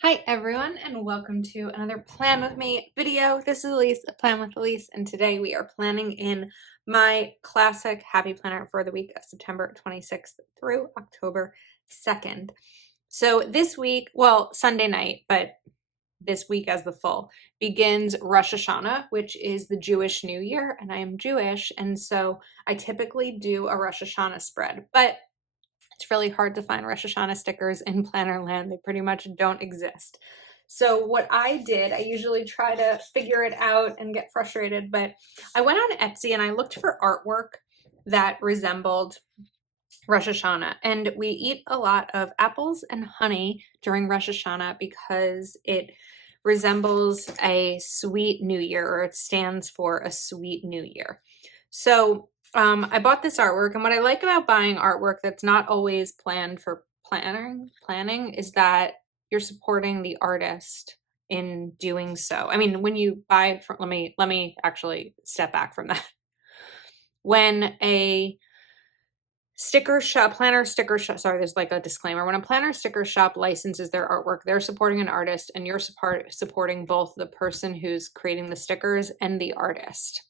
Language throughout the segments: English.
Hi everyone, and welcome to another Plan With Me video. This is Elise of Plan with Elise, and today we are planning in my classic happy planner for the week of September 26th through October 2nd. So this week, well, Sunday night, but this week as the full, begins Rosh Hashanah, which is the Jewish New Year, and I am Jewish, and so I typically do a Rosh Hashanah spread, but it's really hard to find Rosh Hashanah stickers in planner land. They pretty much don't exist. So what I did, I usually try to figure it out and get frustrated, but I went on Etsy and I looked for artwork that resembled Rosh Hashanah. And we eat a lot of apples and honey during Rosh Hashanah because it resembles a sweet new year, or it stands for a sweet new year. So I bought this artwork, and what I like about buying artwork that's not always planned for planning is that you're supporting the artist in doing so. I mean, when you buy from, let me actually step back from that. When a planner sticker shop, sorry, there's like a disclaimer. When a planner sticker shop licenses their artwork, they're supporting an artist, and you're supporting both the person who's creating the stickers and the artist.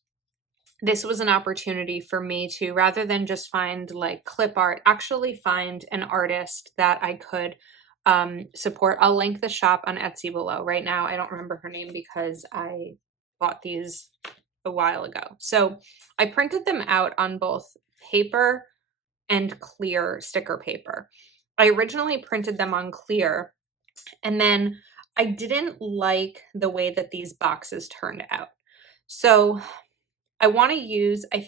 This was an opportunity for me to, rather than just find like clip art, actually find an artist that I could support. I'll link the shop on Etsy below. Right now, I don't remember her name because I bought these a while ago. So I printed them out on both paper and clear sticker paper. I originally printed them on clear, and then I didn't like the way that these boxes turned out. So I want to use, I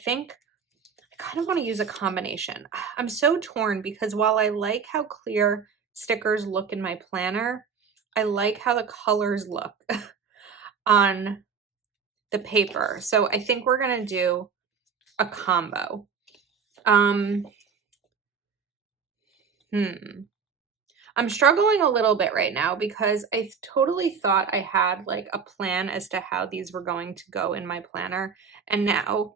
kind of want to use a combination. I'm so torn because while I like how clear stickers look in my planner, I like how the colors look on the paper. So I think we're going to do a combo. I'm struggling a little bit right now because I totally thought I had like a plan as to how these were going to go in my planner. And now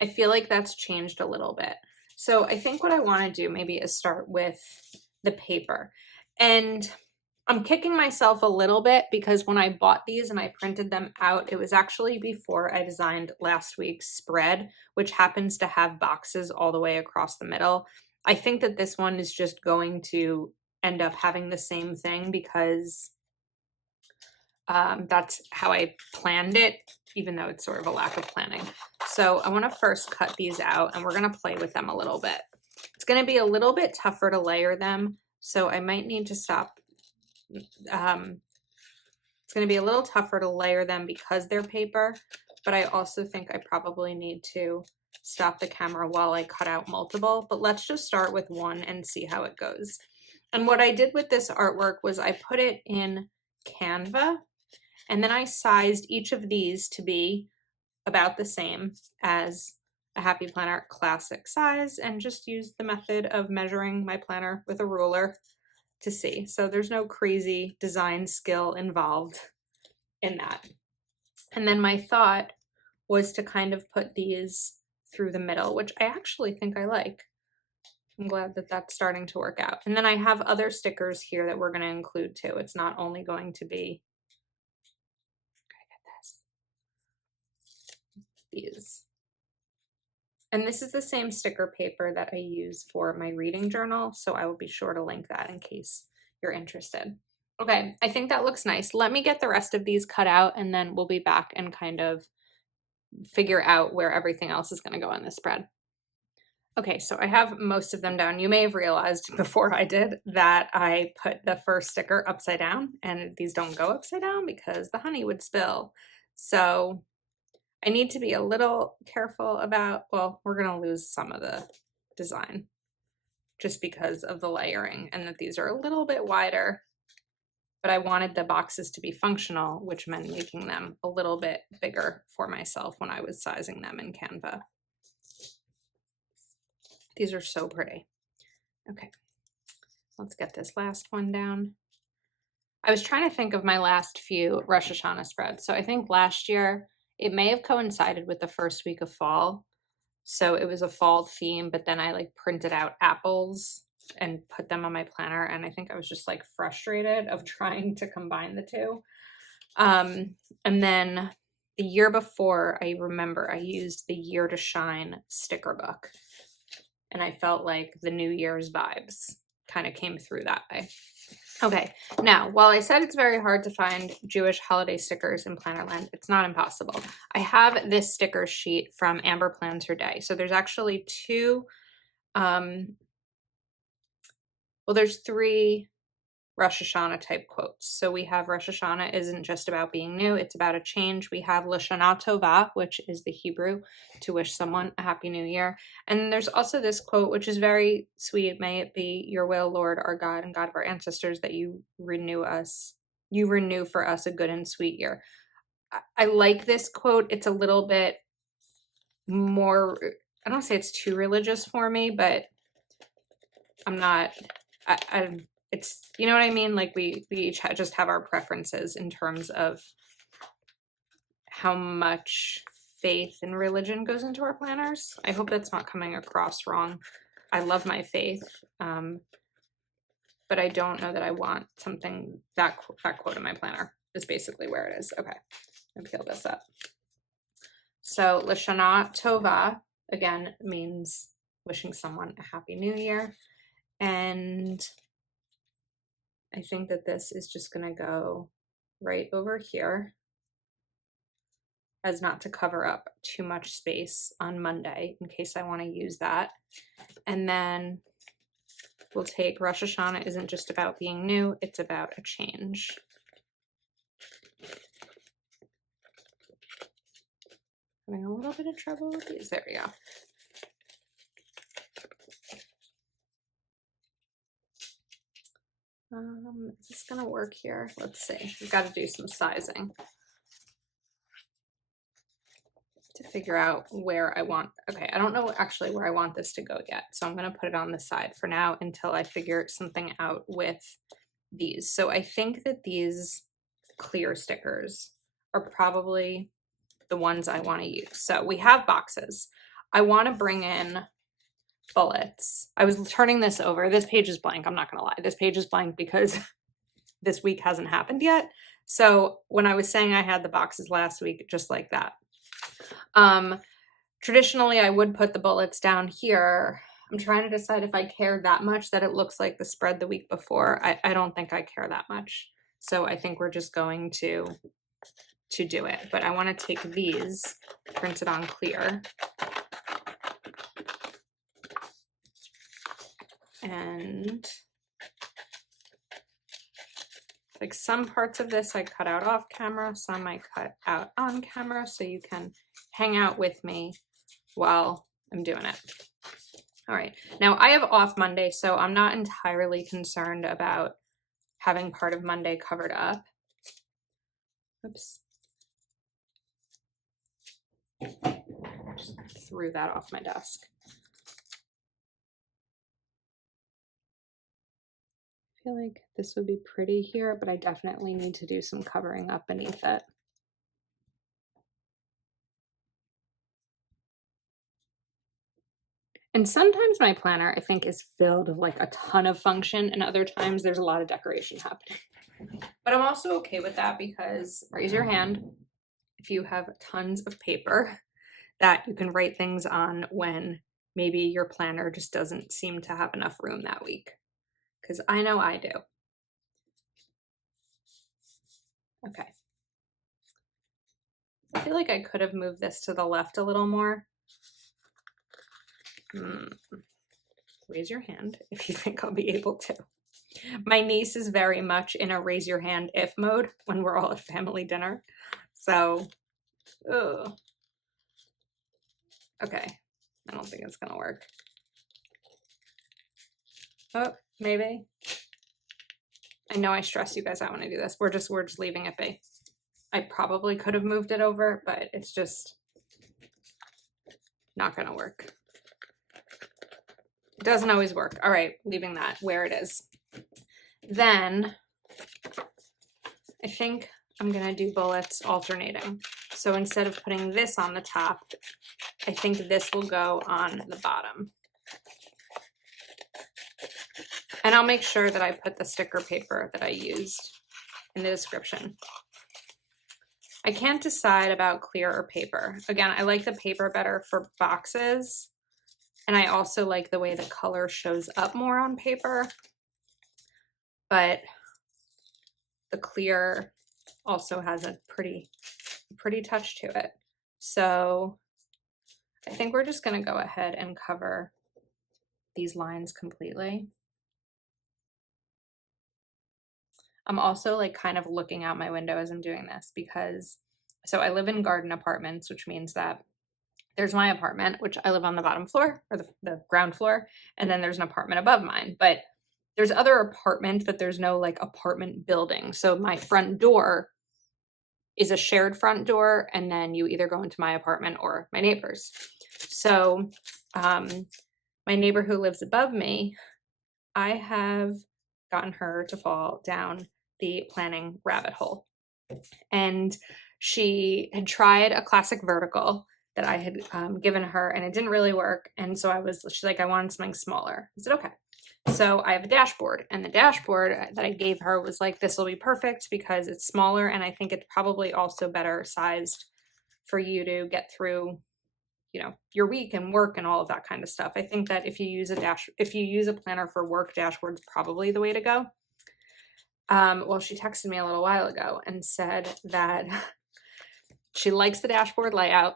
I feel like that's changed a little bit. So I think what I want to do maybe is start with the paper. And I'm kicking myself a little bit because when I bought these and I printed them out, it was actually before I designed last week's spread, which happens to have boxes all the way across the middle. I think that this one is just going to end up having the same thing because that's how I planned it, even though it's sort of a lack of planning. So I want to first cut these out, and we're going to play with them a little bit. It's going to be a little bit tougher to layer them, so I might need to stop. It's going to be a little tougher to layer them because they're paper, but I also think I probably need to stop the camera while I cut out multiple. But let's just start with one and see how it goes. And what I did with this artwork was I put it in Canva, and then I sized each of these to be about the same as a Happy Planner classic size, and just used the method of measuring my planner with a ruler to see. So there's no crazy design skill involved in that. And then my thought was to kind of put these through the middle, which I actually think I like. I'm glad that that's starting to work out. And then I have other stickers here that we're going to include too. It's not only going to be these. And this is the same sticker paper that I use for my reading journal, so I will be sure to link that in case you're interested. Okay, I think that looks nice. Let me get the rest of these cut out, and then we'll be back and kind of figure out where everything else is going to go in this spread. Okay, so I have most of them down. You may have realized before I did that I put the first sticker upside down, and these don't go upside down because the honey would spill. So I need to be a little careful about, well, we're going to lose some of the design just because of the layering, and that these are a little bit wider, but I wanted the boxes to be functional, which meant making them a little bit bigger for myself when I was sizing them in Canva. These are so pretty. Okay, let's get this last one down. I was trying to think of my last few Rosh Hashanah spreads. So I think last year it may have coincided with the first week of fall. So it was a fall theme, but then I like printed out apples and put them on my planner, and I think I was just like frustrated of trying to combine the two. And then the year before, I remember I used the Year to Shine sticker book, and I felt like the New Year's vibes kind of came through that way. Okay, now, while I said it's very hard to find Jewish holiday stickers in Plannerland, it's not impossible. I have this sticker sheet from Amber Plans Her Day. So there's actually two, there's three Rosh Hashanah type quotes. So we have Rosh Hashanah isn't just about being new, it's about a change. We have Lashana Tova, which is the Hebrew to wish someone a happy new year. And there's also this quote, which is very sweet. May it be your will, Lord, our God and God of our ancestors, that you renew for us a good and sweet year. I like this quote. It's a little bit more, I don't say it's too religious for me, but I'm not, it's, you know what I mean? Like we each just have our preferences in terms of how much faith and religion goes into our planners. I hope that's not coming across wrong. I love my faith, but I don't know that I want something, that quote in my planner is basically where it is. Okay, I'll peel this up. So Lashana Tova, again, means wishing someone a happy new year. And I think that this is just going to go right over here as not to cover up too much space on Monday in case I want to use that. And then we'll take Rosh Hashanah isn't just about being new, it's about a change. Having a little bit of trouble with these. There we go. Is this gonna work here? Let's see. We've got to do some sizing to figure out where I want. Okay, I don't know actually where I want this to go yet, so I'm gonna put it on the side for now until I figure something out with these. So I think that these clear stickers are probably the ones I want to use. So we have boxes. I want to bring in bullets. I was turning this over. This page is blank. I'm not going to lie. This page is blank because this week hasn't happened yet. So when I was saying I had the boxes last week, just like that. Traditionally, I would put the bullets down here. I'm trying to decide if I care that much that it looks like the spread the week before. I don't think I care that much. So I think we're just going to do it. But I want to take these printed on clear. And like some parts of this I cut out off camera, some I cut out on camera, so you can hang out with me while I'm doing it. All right, now I have off Monday, so I'm not entirely concerned about having part of Monday covered up. Oops. Just threw that off my desk. I feel like this would be pretty here, but I definitely need to do some covering up beneath it. And sometimes my planner, I think, is filled with like a ton of function, and other times there's a lot of decoration happening. But I'm also okay with that because, raise your hand if you have tons of paper that you can write things on when maybe your planner just doesn't seem to have enough room that week. Because I know I do. Okay. I feel like I could have moved this to the left a little more. Raise your hand if you think I'll be able to. My niece is very much in a raise your hand if mode when we're all at family dinner. So, okay. I don't think it's gonna work. Oh, maybe. I know I stress you guys out when I do this. We're just leaving it be. I probably could have moved it over, but it's just not gonna work. It doesn't always work. All right, leaving that where it is. Then I think I'm gonna do bullets alternating. So instead of putting this on the top, I think this will go on the bottom. And I'll make sure that I put the sticker paper that I used in the description. I can't decide about clear or paper. Again, I like the paper better for boxes. And I also like the way the color shows up more on paper. But the clear also has a pretty touch to it. So I think we're just going to go ahead and cover these lines completely. I'm also like kind of looking out my window as I'm doing this because, so I live in garden apartments, which means that there's my apartment, which I live on the bottom floor or the ground floor. And then there's an apartment above mine, but there's other apartments, but there's no like apartment building. So my front door is a shared front door. And then you either go into my apartment or my neighbor's. So my neighbor who lives above me, I have gotten her to fall down the planning rabbit hole. And she had tried a classic vertical that I had given her and it didn't really work. And so she's like, I wanted something smaller. I said, okay. So I have a dashboard and the dashboard that I gave her was like, this will be perfect because it's smaller. And I think it's probably also better sized for you to get through, you know, your week and work and all of that kind of stuff. I think that if you use a planner for work, dashboard's probably the way to go. Well, she texted me a little while ago and said that she likes the dashboard layout,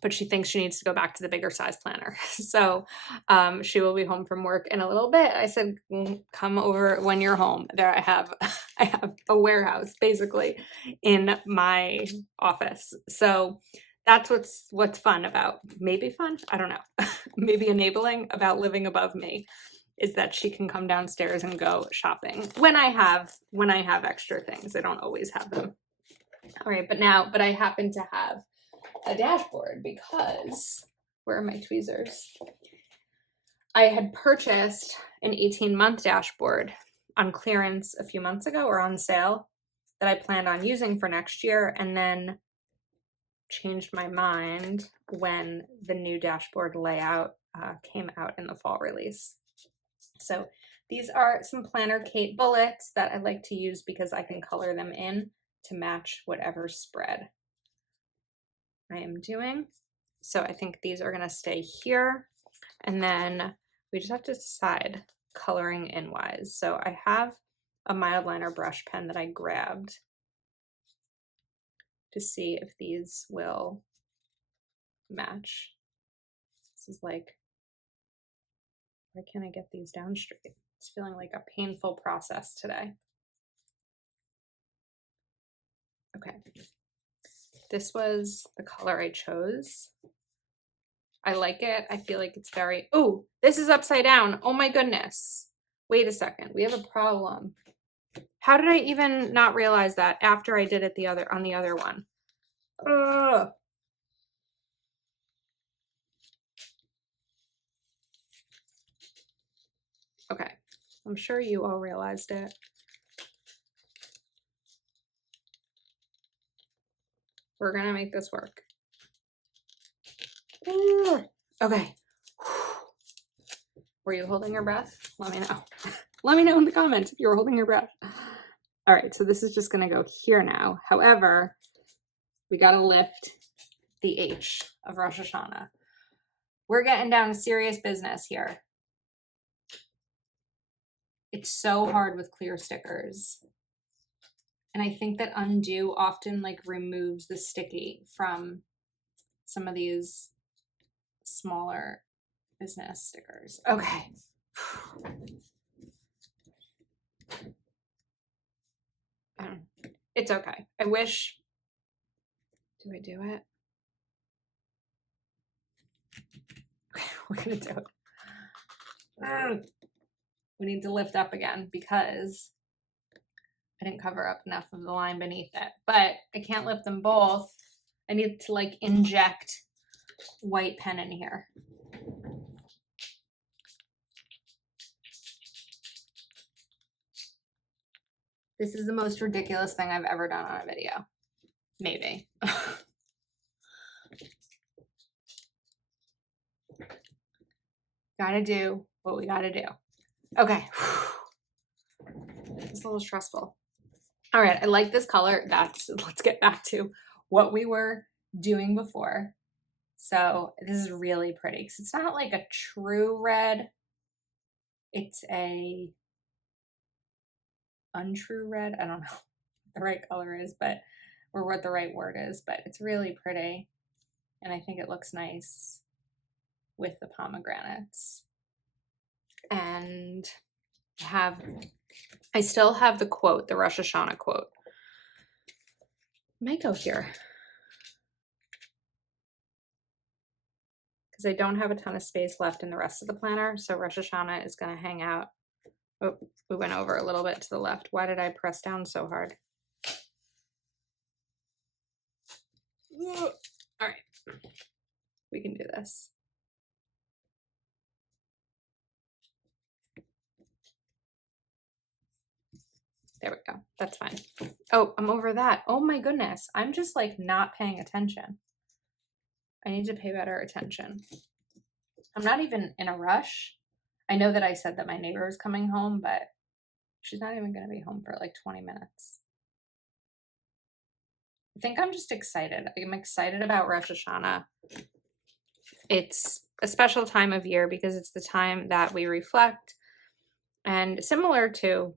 but she thinks she needs to go back to the bigger size planner. So she will be home from work in a little bit. I said, come over when you're home. There I have a warehouse basically in my office. So that's what's fun about, maybe fun, I don't know, maybe enabling about living above me, is that she can come downstairs and go shopping when I have extra things. I don't always have them. All right, but I happen to have a dashboard because, where are my tweezers? I had purchased an 18-month dashboard on clearance a few months ago, or on sale, that I planned on using for next year, and then changed my mind when the new dashboard layout came out in the fall release. So these are some Planner Kate bullets that I like to use because I can color them in to match whatever spread I am doing. So I think these are going to stay here. And then we just have to decide coloring in wise. So I have a Mildliner brush pen that I grabbed to see if these will match. This is like, why can't I get these down straight? It's feeling like a painful process today. Okay. This was the color I chose. I like it. I feel like it's very, oh, this is upside down. Oh my goodness. Wait a second. We have a problem. How did I even not realize that after I did it on the other one? Ugh. Okay. I'm sure you all realized it. We're gonna make this work. Okay. Were you holding your breath? Let me know. Let me know in the comments if you were holding your breath. All right, so this is just gonna go here now. However, we gotta lift the H of Rosh Hashanah. We're getting down to serious business here. It's so hard with clear stickers. And I think that undo often like removes the sticky from some of these smaller business stickers. Okay. It's okay. I wish, do I do it? Okay, we're gonna do it. We need to lift up again because I didn't cover up enough of the line beneath it, but I can't lift them both. I need to like inject white pen in here. This is the most ridiculous thing I've ever done on a video. Maybe. Gotta do what we gotta do. Okay. It's a little stressful. All right, I like this color. Let's get back to what we were doing before. So this is really pretty because it's not like a true red. It's a untrue red. I don't know what the right color is, but or what the right word is, but it's really pretty. And I think it looks nice with the pomegranates. And I still have the quote, the Rosh Hashanah quote. Might go here. Because I don't have a ton of space left in the rest of the planner. So Rosh Hashanah is going to hang out. Oh, we went over a little bit to the left. Why did I press down so hard? All right. We can do this. There we go. That's fine. Oh, I'm over that. Oh my goodness. I'm just like not paying attention. I need to pay better attention. I'm not even in a rush. I know that I said that my neighbor is coming home, but she's not even going to be home for like 20 minutes. I think I'm just excited. I'm excited about Rosh Hashanah. It's a special time of year because it's the time that we reflect. And similar to,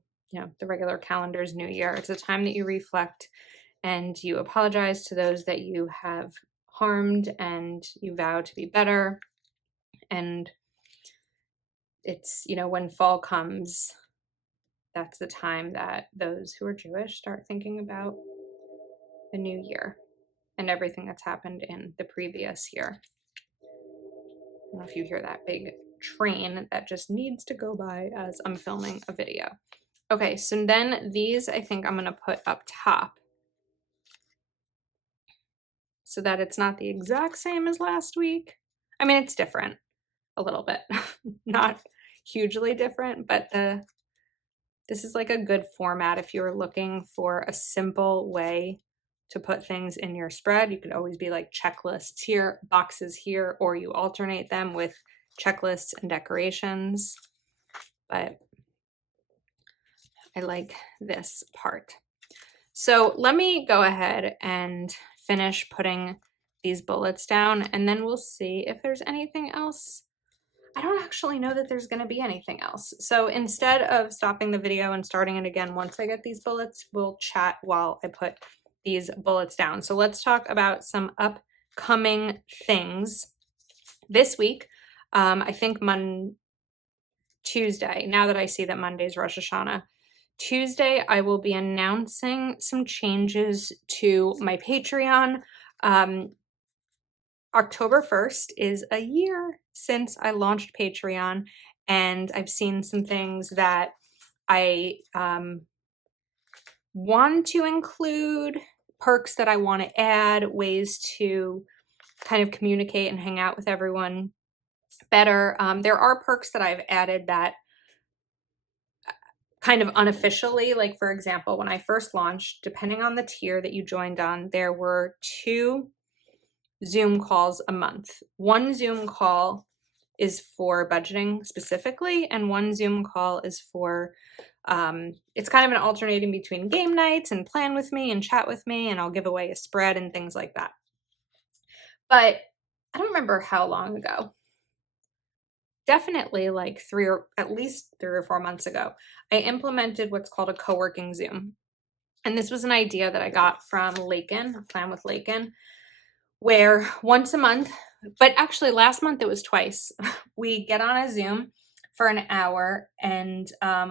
the regular calendar's New Year, it's a time that you reflect and you apologize to those that you have harmed and you vow to be better. And it's, when fall comes, that's the time that those who are Jewish start thinking about the new year and everything that's happened in the previous year. I don't know if you hear that big train that just needs to go by as I'm filming a video. Okay, so then these I think I'm going to put up top so that it's not the exact same as last week. I mean, it's different a little bit, not hugely different, but this is like a good format if you're looking for a simple way to put things in your spread. You could always be like checklists here, boxes here, or you alternate them with checklists and decorations. But I like this part. So let me go ahead and finish putting these bullets down, and then we'll see if there's anything else. I don't actually know that there's going to be anything else. So instead of stopping the video and starting it again once I get these bullets, we'll chat while I put these bullets down. So let's talk about some upcoming things this week. I think Tuesday, now that I see that Monday's Rosh Hashanah, Tuesday I will be announcing some changes to my Patreon. October 1st is a year since I launched Patreon, and I've seen some things that I want to include, perks that I want to add, ways to kind of communicate and hang out with everyone better. There are perks that I've added that kind of unofficially, like for example, when I first launched, depending on the tier that you joined on, there were 2 Zoom calls a month. One Zoom call is for budgeting specifically, and one Zoom call is for, it's kind of an alternating between game nights and plan with me and chat with me, and I'll give away a spread and things like that. But I don't remember how long ago. Definitely like at least 3 or 4 months ago, I implemented what's called a co-working Zoom. And this was an idea that I got from Lakin, Plan with Lakin, where once a month, but actually last month it was twice, we get on a Zoom for an hour and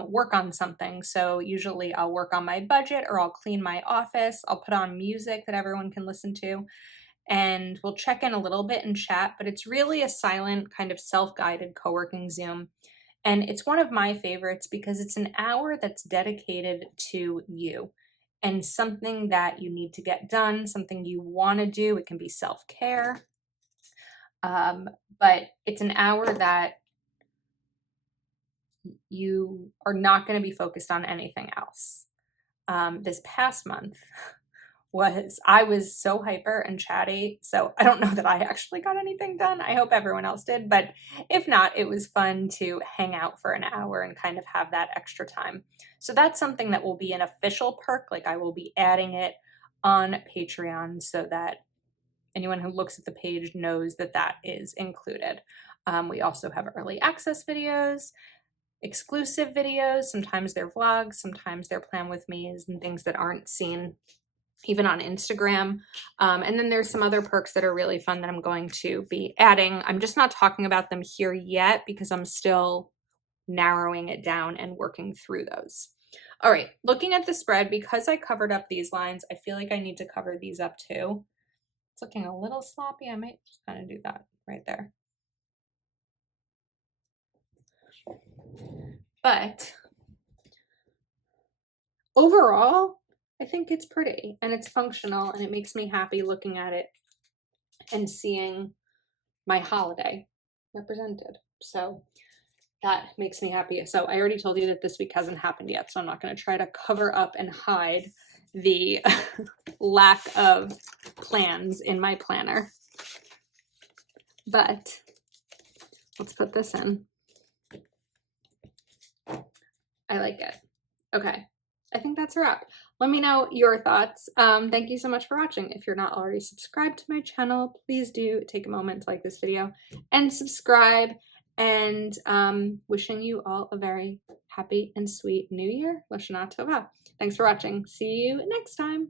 work on something. So usually I'll work on my budget, or I'll clean my office. I'll put on music that everyone can listen to, and we'll check in a little bit and chat, but it's really a silent kind of self-guided co-working Zoom. And it's one of my favorites because it's an hour that's dedicated to you and something that you need to get done, something you want to do. It can be self-care, but it's an hour that you are not going to be focused on anything else. This past month, I was so hyper and chatty, so I don't know that I actually got anything done. I hope everyone else did, but if not, it was fun to hang out for an hour and kind of have that extra time. So that's something that will be an official perk, like I will be adding it on Patreon so that anyone who looks at the page knows that that is included. We also have early access videos, exclusive videos, sometimes they're vlogs, sometimes they're plan with me's and things that aren't seen even on Instagram. And then there's some other perks that are really fun that I'm going to be adding. I'm just not talking about them here yet because I'm still narrowing it down and working through those. All right, looking at the spread, because I covered up these lines, I feel like I need to cover these up too. It's looking a little sloppy. I might just kind of do that right there. But overall, I think it's pretty and it's functional and it makes me happy looking at it and seeing my holiday represented. So that makes me happy. So I already told you that this week hasn't happened yet, so I'm not going to try to cover up and hide the lack of plans in my planner. But let's put this in. I like it. Okay. I think that's a wrap. Let me know your thoughts. Thank you so much for watching. If you're not already subscribed to my channel, please do take a moment to like this video and subscribe. And wishing you all a very happy and sweet new year. Lashana Tova. Thanks for watching. See you next time.